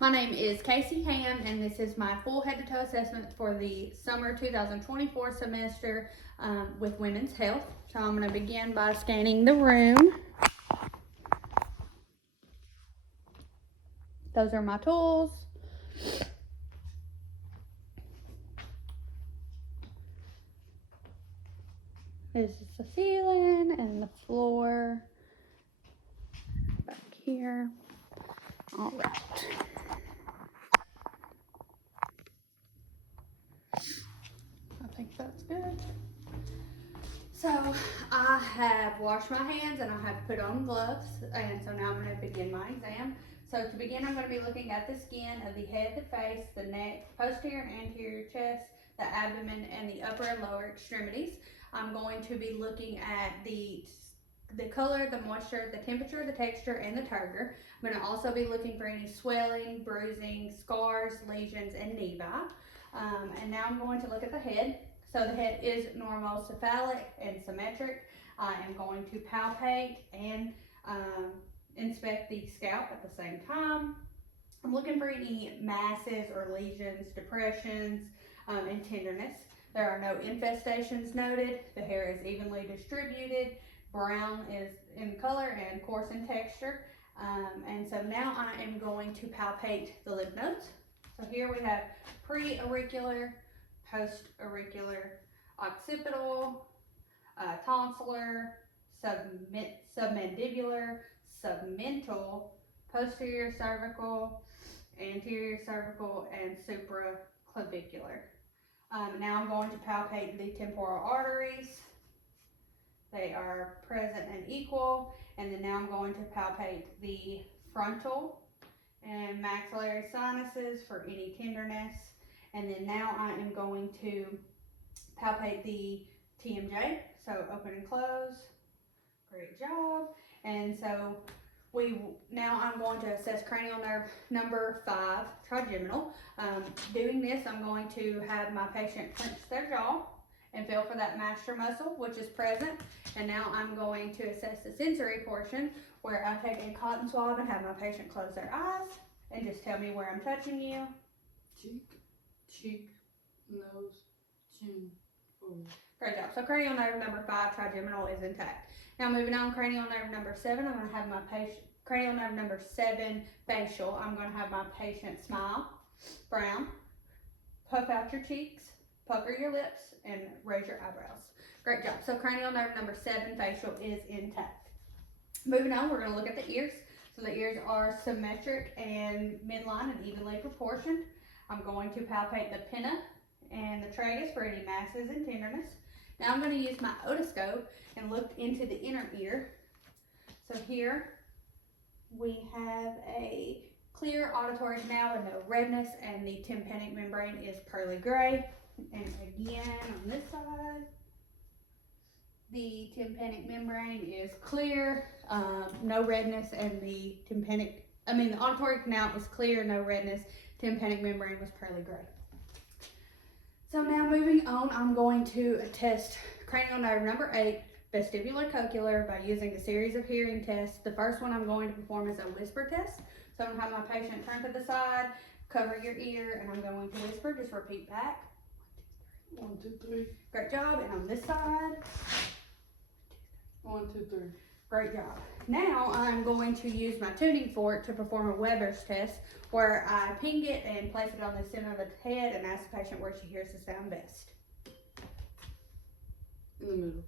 My name is Casey Hamm, and this is my full head-to-toe assessment for the summer 2024 semester with Women's Health. So I'm going to begin by scanning the room. Those are my tools. This is the ceiling and the floor back here. All right. I think that's good. So I have washed my hands and I have put on gloves, and so now I'm going to begin my exam. So to begin, I'm going to be looking at the skin of the head, the face, the neck, posterior, anterior chest, the abdomen, and the upper and lower extremities. I'm going to be looking at the color, the moisture, the temperature, the texture, and the turgor. I'm going to also be looking for any swelling, bruising, scars, lesions, and nevi. And now I'm going to look at the head. So the head is normocephalic and symmetric. I am going to palpate and inspect the scalp at the same time. I'm looking for any masses or lesions, depressions, and tenderness. There are no infestations noted. The hair is evenly distributed. Brown is in color and coarse in texture. And so now I am going to palpate the lymph nodes. So here we have pre-auricular, post-auricular, occipital, tonsillar, submandibular, submental, posterior cervical, anterior cervical, and supraclavicular. Now I'm going to palpate the temporal arteries. They are present and equal. And then now I'm going to palpate the frontal and maxillary sinuses for any tenderness. And then now I am going to palpate the TMJ, so open and close. Great job. And so now I'm going to assess cranial nerve number 5, trigeminal. Doing this, I'm going to have my patient clench their jaw and feel for that master muscle, which is present. And now I'm going to assess the sensory portion, where I take a cotton swab and have my patient close their eyes and just tell me where I'm touching you. Cheek, nose, chin, forehead. Great job. So cranial nerve number 5, trigeminal, is intact. Now moving on, cranial nerve number 7, I'm going to have my patient, cranial nerve number 7, facial. I'm going to have my patient smile, frown, puff out your cheeks, pucker your lips, and raise your eyebrows. Great job. So cranial nerve number 7, facial, is intact. Moving on, we're going to look at the ears. So the ears are symmetric and midline and evenly proportioned. I'm going to palpate the pinna and the tragus for any masses and tenderness. Now I'm going to use my otoscope and look into the inner ear. So here we have a clear auditory canal with no redness, and the tympanic membrane is pearly gray. And again on this side, the tympanic membrane is clear, no redness, and the auditory canal is clear, no redness. Tympanic membrane was pearly gray. So now moving on, I'm going to test cranial nerve number 8, vestibular-cochlear, by using a series of hearing tests. The first one I'm going to perform is a whisper test. So I'm going to have my patient turn to the side, cover your ear, and I'm going to whisper. Just repeat back. 1, 2, 3. Great job. And on this side. 1, 2, 3. Great job. Now I'm going to use my tuning fork to perform a Weber's test, where I ping it and place it on the center of the head and ask the patient where she hears the sound best. In the middle.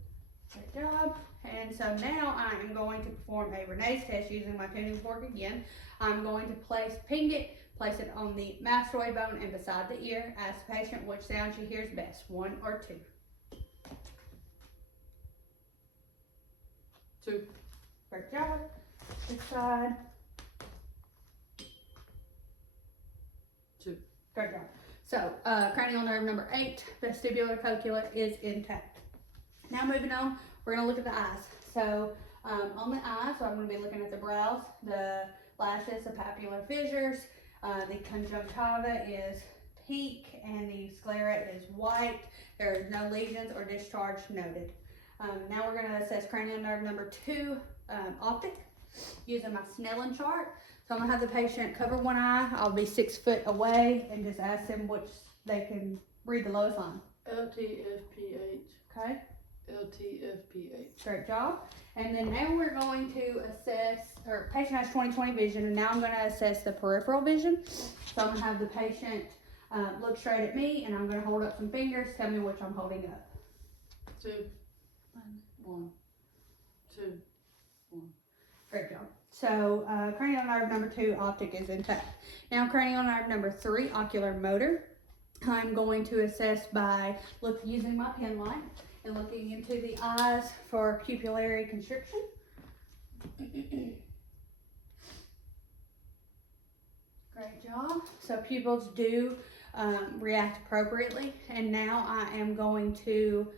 Great job. And so now I am going to perform a Renee's test using my tuning fork again. I'm going to ping it, place it on the mastoid bone and beside the ear. Ask the patient which sound she hears best, 1 or 2. 2. Great job. This side. 2. Great job. So cranial nerve number 8, vestibular-cochlear, is intact. Now moving on, we're going to look at the eyes. So on the eyes, so I'm going to be looking at the brows, the lashes, the papular fissures. The conjunctiva is pink and the sclera is white. There is no lesions or discharge noted. Now we're going to assess cranial nerve number 2, optic, using my Snellen chart. So I'm gonna have the patient cover one eye. I'll be 6 foot away and just ask them which they can read the lowest line. LTFPH. Okay, LTFPH. great job. And then now we're going to assess, or patient has 20/20 vision, and now I'm gonna assess the peripheral vision. So I'm gonna have the patient look straight at me, and I'm gonna hold up some fingers. Tell me which I'm holding up. 2, 1, 2, 1. Great job. So cranial nerve number 2, optic is intact. Now cranial nerve number 3, ocular motor. I'm going to assess by using my pen light and looking into the eyes for pupillary constriction. Great job. So pupils do react appropriately. And now I am going to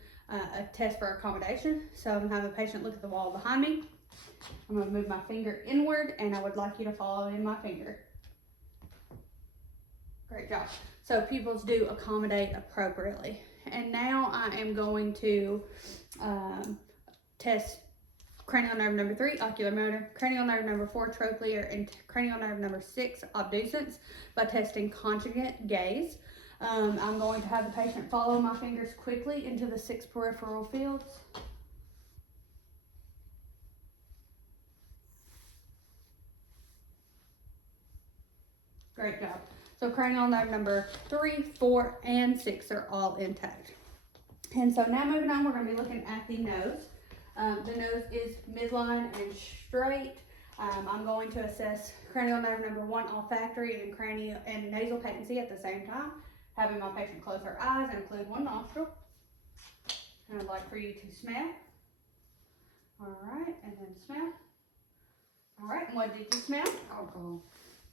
test for accommodation. So I'm gonna have a patient look at the wall behind me. I'm gonna move my finger inward, and I would like you to follow in my finger. Great job. So pupils do accommodate appropriately. And now I am going to test cranial nerve number 3, ocular motor, cranial nerve number 4, trochlear, and cranial nerve number 6, obducence, by testing conjugate gaze. I'm going to have the patient follow my fingers quickly into the 6 peripheral fields. Great job. So cranial nerve number 3, 4, and 6 are all intact. And so now moving on, we're going to be looking at the nose. The nose is midline and straight. I'm going to assess cranial nerve number 1, olfactory, and cranial and nasal patency at the same time, having my patient close her eyes and include one nostril. And I'd like for you to smell. All right, and then smell. All right, and what did you smell? Alcohol.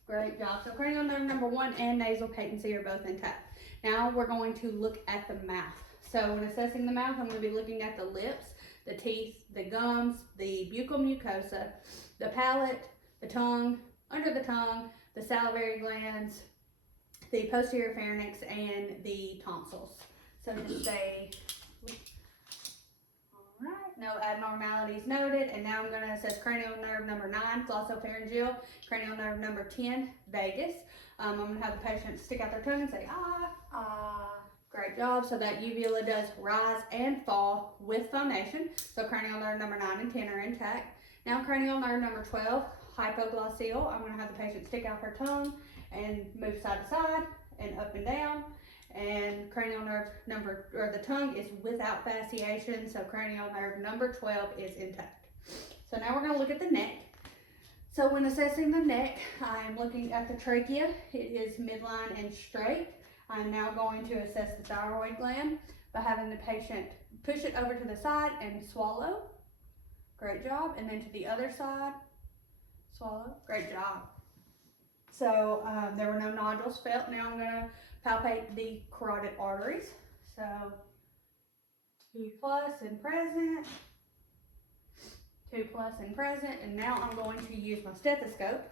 Great job. So cranial nerve number 1 and nasal patency are both intact. Now we're going to look at the mouth. So when assessing the mouth, I'm going to be looking at the lips, the teeth, the gums, the buccal mucosa, the palate, the tongue, under the tongue, the salivary glands, the posterior pharynx, and the tonsils. So just say, all right, no abnormalities noted. And now I'm going to assess cranial nerve number 9, glossopharyngeal, cranial nerve number 10, vagus. I'm going to have the patient stick out their tongue and say, ah, ah. Great job. So that uvula does rise and fall with phonation. So cranial nerve number 9 and 10 are intact. Now cranial nerve number 12, hypoglossal. I'm going to have the patient stick out her tongue and move side to side and up and down. And cranial nerve number, or the tongue is without fasciation. So cranial nerve number 12 is intact. So now we're going to look at the neck. So when assessing the neck, I'm looking at the trachea. It is midline and straight. I'm now going to assess the thyroid gland by having the patient push it over to the side and swallow. Great job. And then to the other side, swallow. Great job. So there were no nodules felt. Now I'm going to palpate the carotid arteries. So 2+ and present, 2+ and present. And now I'm going to use my stethoscope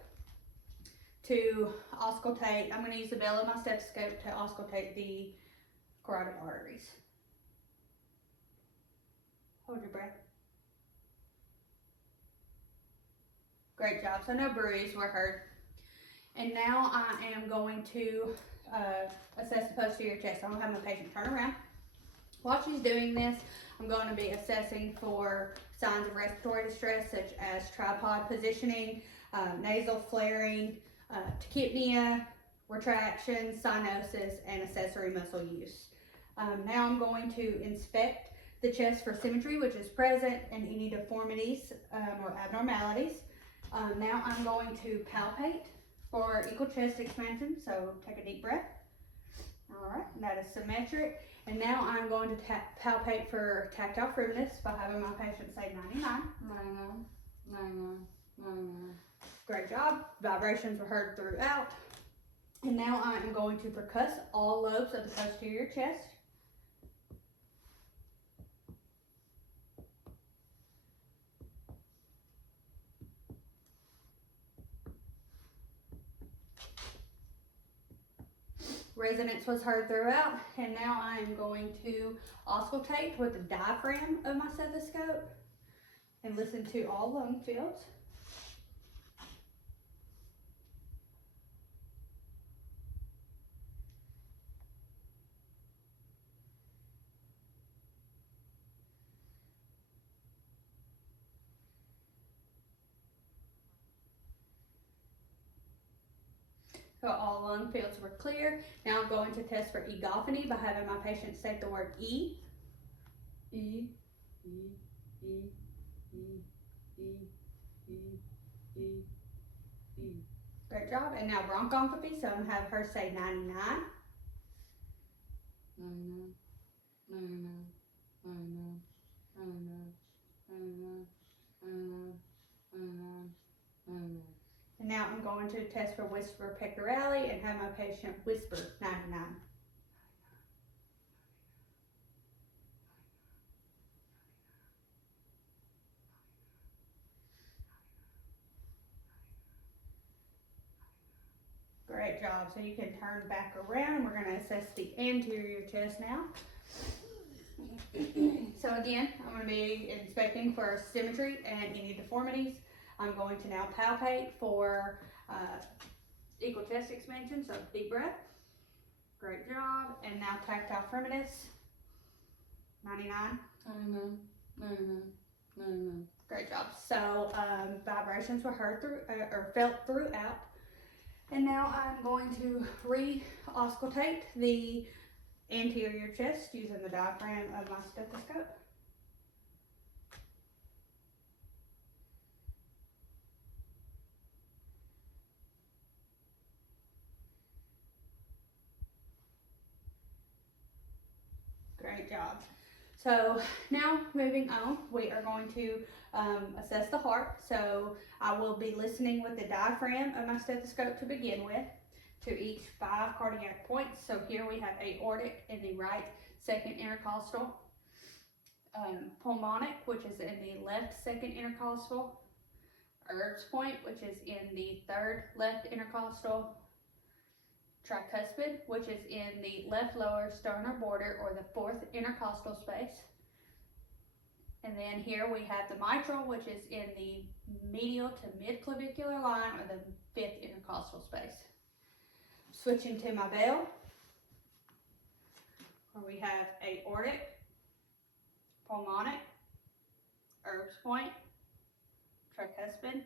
to auscultate. I'm going to use the bell of my stethoscope to auscultate the carotid arteries. Hold your breath. Great job. So no bruise were heard. And now I am going to assess the posterior chest. I'm going to have my patient turn around. While she's doing this, I'm going to be assessing for signs of respiratory distress, such as tripod positioning, nasal flaring, tachypnea, retraction, cyanosis, and accessory muscle use. Now I'm going to inspect the chest for symmetry, which is present, and any deformities or abnormalities. Now I'm going to palpate for equal chest expansion, so take a deep breath. All right, that is symmetric. And now I'm going to palpate for tactile firmness by having my patient say 99. 99, 99, 99. Great job. Vibrations were heard throughout. And now I am going to percuss all lobes of the posterior chest. Resonance was heard throughout, and now I am going to auscultate with the diaphragm of my stethoscope and listen to all lung fields. So all lung fields were clear. Now I'm going to test for egophony by having my patient say the word E. E, E, E, E, E, E, E, E. Great job. And now bronchoscopy, so I'm gonna have her say 99. 99, 99, 99, 99, 99, 99, 99, 99. And now I'm going to test for whisper pectorale and have my patient whisper 99. Great job. So you can turn back around. We're going to assess the anterior chest now. So again, I'm going to be inspecting for symmetry and any deformities. I'm going to now palpate for equal chest expansion, so deep breath. Great job. And now tactile firmness, 99. 99, 99, 99. Great job. So vibrations were heard through or felt throughout. And now I'm going to re-auscultate the anterior chest using the diaphragm of my stethoscope. Great job. So now moving on, we are going to assess the heart. So I will be listening with the diaphragm of my stethoscope to begin with to each 5 cardiac points. So here we have aortic in the right second intercostal, pulmonic, which is in the left second intercostal, Erb's point, which is in the third left intercostal, tricuspid, which is in the left lower sternal border or the fourth intercostal space. And then here we have the mitral, which is in the medial to mid-clavicular line or the fifth intercostal space. Switching to my bell, where we have aortic, pulmonic, Erb's point, tricuspid,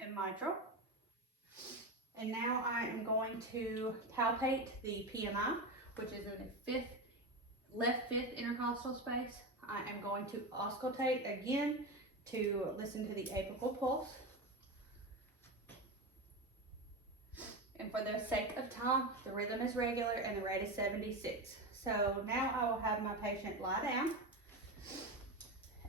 and mitral. And now I am going to palpate the PMI, which is in the left fifth intercostal space. I am going to auscultate again to listen to the apical pulse. And for the sake of time, the rhythm is regular and the rate is 76. So now I will have my patient lie down.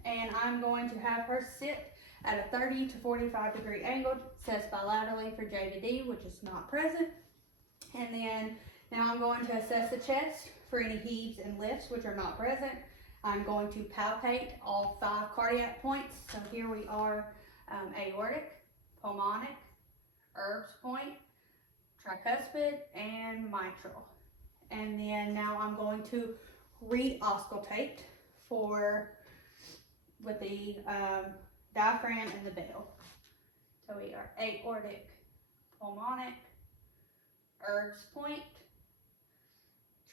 And I'm going to have her sit at a 30 to 45 degree angle, assessed bilaterally for JVD, which is not present. And then now I'm going to assess the chest for any heaves and lifts, which are not present. I'm going to palpate all 5 cardiac points. So here we are, aortic, pulmonic, Erb's point, tricuspid, and mitral. And then now I'm going to re-auscultate with the diaphragm and the bell. So we are aortic, pulmonic, Erb's point,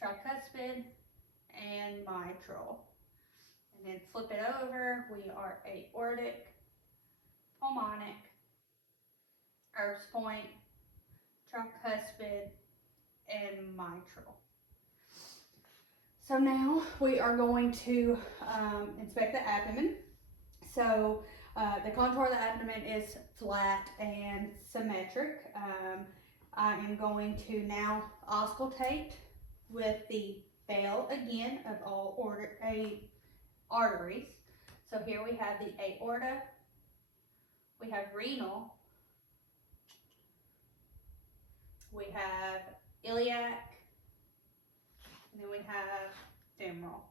tricuspid, and mitral. And then flip it over, we are aortic, pulmonic, Erb's point, tricuspid, and mitral. So now we are going to inspect the abdomen. So the contour of the abdomen is flat and symmetric. I am going to now auscultate with the bell again of all arteries. So here we have the aorta, we have renal, we have iliac, and then we have femoral.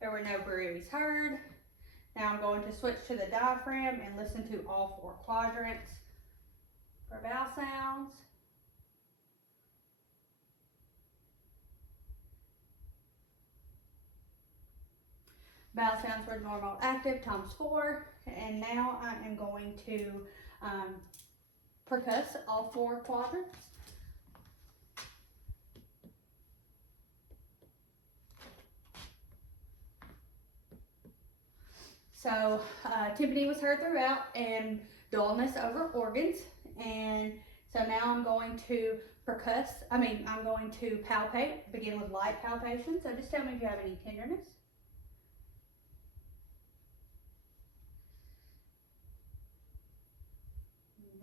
There were no bruits heard. Now I'm going to switch to the diaphragm and listen to all 4 quadrants for vowel sounds. Vowel sounds were normal active times 4. And now I am going to percuss all 4 quadrants. So timpani was heard throughout, and dullness over organs. And so now I'm going to I'm going to palpate, begin with light palpation. So just tell me if you have any tenderness.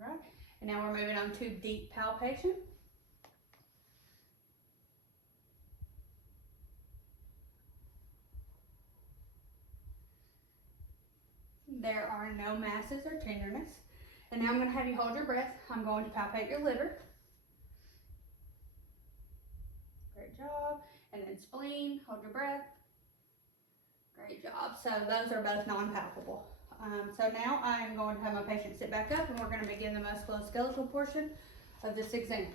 All right. And now we're moving on to deep palpation. There are no masses or tenderness. And now I'm going to have you hold your breath. I'm going to palpate your liver. Great job. And then spleen, hold your breath. Great job. So those are both non-palpable. So now I'm going to have my patient sit back up and we're going to begin the musculoskeletal portion of this exam.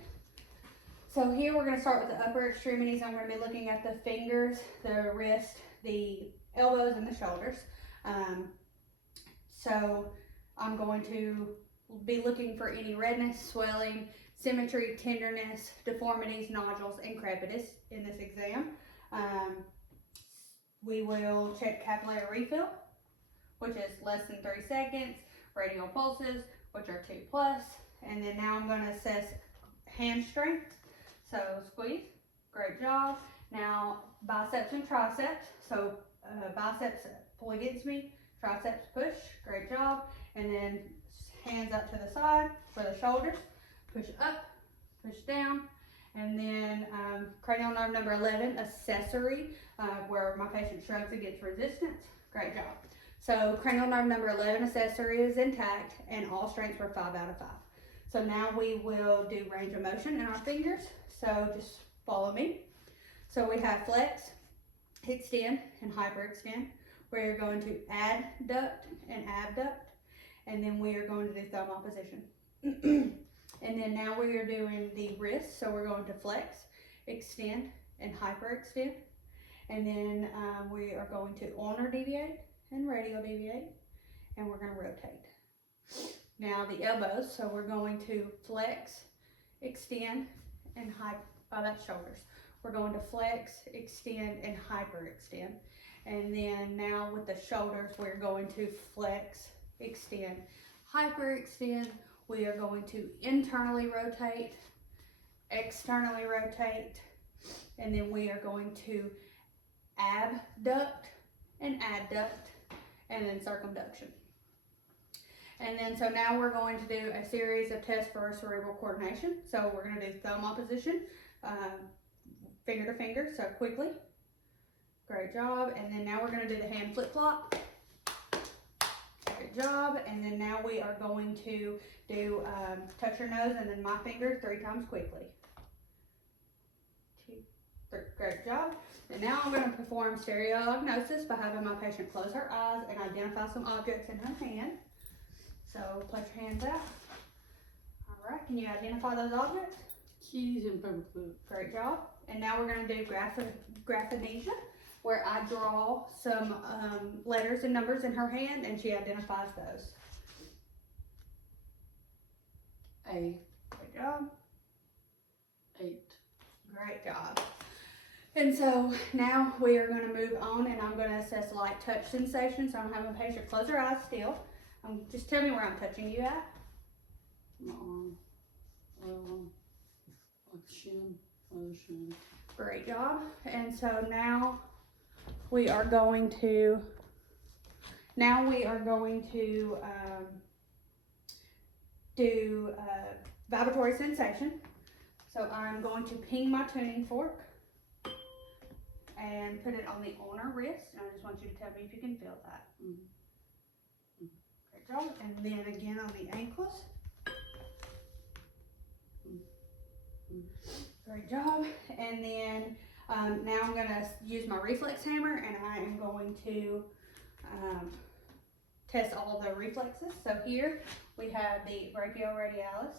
So here we're going to start with the upper extremities. I'm going to be looking at the fingers, the wrist, the elbows, and the shoulders. So I'm going to be looking for any redness, swelling, symmetry, tenderness, deformities, nodules, and crepitus in this exam. We will check capillary refill, which is less than 3 seconds, radial pulses, which are 2+, and then now I'm going to assess hand strength. So squeeze, great job. Now biceps and triceps, so biceps pull against me, triceps push, great job, and then hands up to the side for the shoulders, push up, push down, and then cranial nerve number 11, accessory, where my patient shrugs against resistance, great job. So cranial nerve number 11 accessory is intact and all strengths were 5 out of 5. So now we will do range of motion in our fingers, so just follow me. So we have flex, extend, and hyperextend. We're going to adduct and abduct, and then we are going to do thumb opposition. And then now we are doing the wrist, so we're going to flex, extend, and hyperextend. And then we are going to ulnar deviate and radial deviate, and we're going to rotate. Now the elbows, so we're going to flex, extend, and that's shoulders. We're going to flex, extend, and hyperextend. And then now with the shoulders, we're going to flex, extend, hyperextend. We are going to internally rotate, externally rotate, and then we are going to abduct and adduct, and then circumduction. And then so now we're going to do a series of tests for cerebral coordination. So we're going to do thumb opposition, finger to finger, so quickly. Great job. And then now we're going to do the hand flip flop. Great job. And then now we are going to do touch your nose and then my finger 3 times quickly. 2, 3. Great job. And now I'm going to perform stereognosis by having my patient close her eyes and identify some objects in her hand. So put your hands out. All right, can you identify those objects? Keys and paperclip. Great job. And now we're going to do graphonesia, where I draw some letters and numbers in her hand and she identifies those. A. Good job. 8. Great job. And so now we are going to move on and I'm going to assess light touch sensation. So I'm having a patient close her eyes still. Just tell me where I'm touching you at. My arm. Like shin. Other shin. Great job. And so now we are going to do vibratory sensation. So I'm going to ping my tuning fork and put it on the ulnar wrist. And I just want you to tell me if you can feel that. Mm-hmm. Great job. And then again on the ankles. Mm-hmm. Great job. And then now I'm going to use my reflex hammer and I am going to test all the reflexes. So here we have the brachioradialis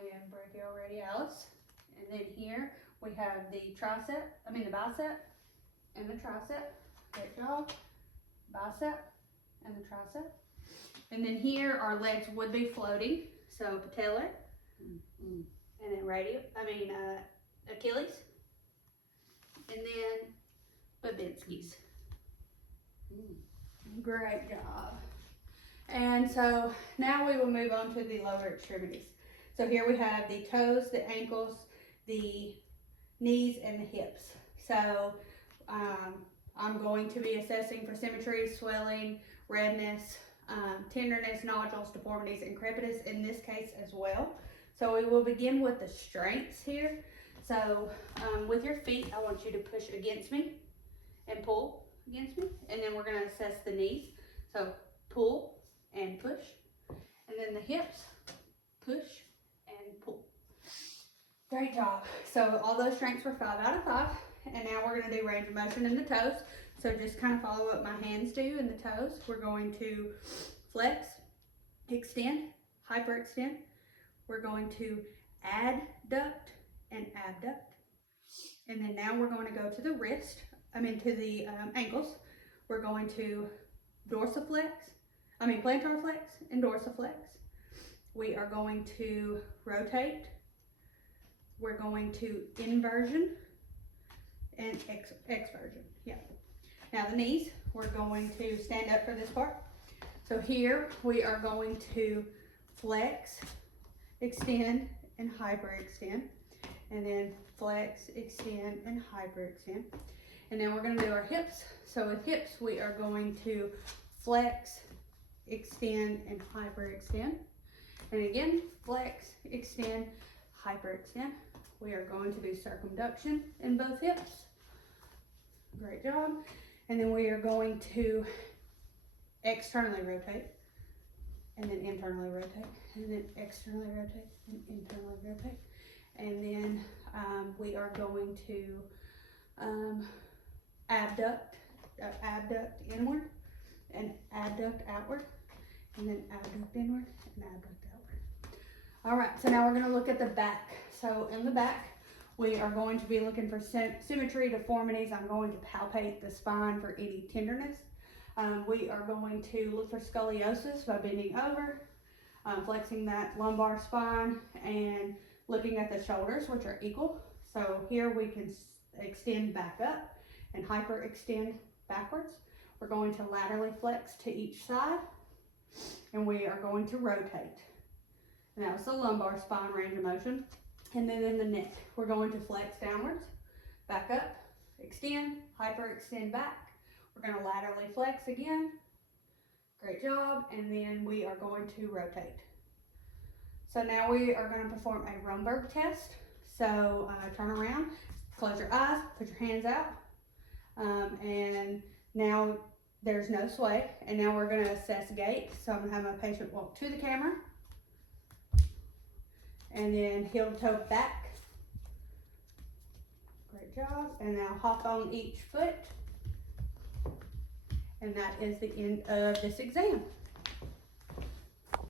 and brachioradialis. And then here we have the bicep and the tricep. Great job. Bicep and the tricep. And then here our legs would be floating. So patellar. Mm-hmm. And then Achilles. And then Babinski's. Mm-hmm. Great job. And so now we will move on to the lower extremities. So here we have the toes, the ankles, the knees, and the hips. So I'm going to be assessing for symmetry, swelling, redness, tenderness, nodules, deformities, and crepitus in this case as well. So we will begin with the strengths here. So with your feet, I want you to push against me and pull against me. And then we're gonna assess the knees. So pull and push. And then the hips, push and pull. Great job. So all those strengths were 5 out of 5. And now we're gonna do range of motion in the toes. So just kind of follow what my hands do in the toes. We're going to flex, extend, hyperextend. We're going to adduct and abduct. And then now we're going to go to the to the ankles. We're going to plantar flex and dorsiflex. We are going to rotate. We're going to inversion and exversion. Yeah. Now the knees, we're going to stand up for this part. So here we are going to flex, extend, and hyperextend. And then flex, extend, and hyperextend. And then we're going to do our hips. So with hips, we are going to flex, extend, and hyperextend. And again, flex, extend, hyperextend. We are going to do circumduction in both hips. Great job. And then we are going to externally rotate, and then internally rotate, and then externally rotate, and internally rotate. And then we are going to abduct inward, and abduct outward, and then abduct inward, and abduct outward. All right, so now we're going to look at the back. So in the back, we are going to be looking for symmetry, deformities. I'm going to palpate the spine for any tenderness. We are going to look for scoliosis by bending over, flexing that lumbar spine, and looking at the shoulders, which are equal. So here we can extend back up and hyperextend backwards. We're going to laterally flex to each side, and we are going to rotate. And that was the lumbar spine range of motion. And then in the neck, we're going to flex downwards, back up, extend, hyperextend back. We're going to laterally flex again. Great job. And then we are going to rotate. So now we are going to perform a Romberg test. So turn around, close your eyes, put your hands out. And now there's no sway. And now we're going to assess gait. So I'm going to have my patient walk to the camera, and then heel to toe back. Great job. And now hop on each foot. And that is the end of this exam.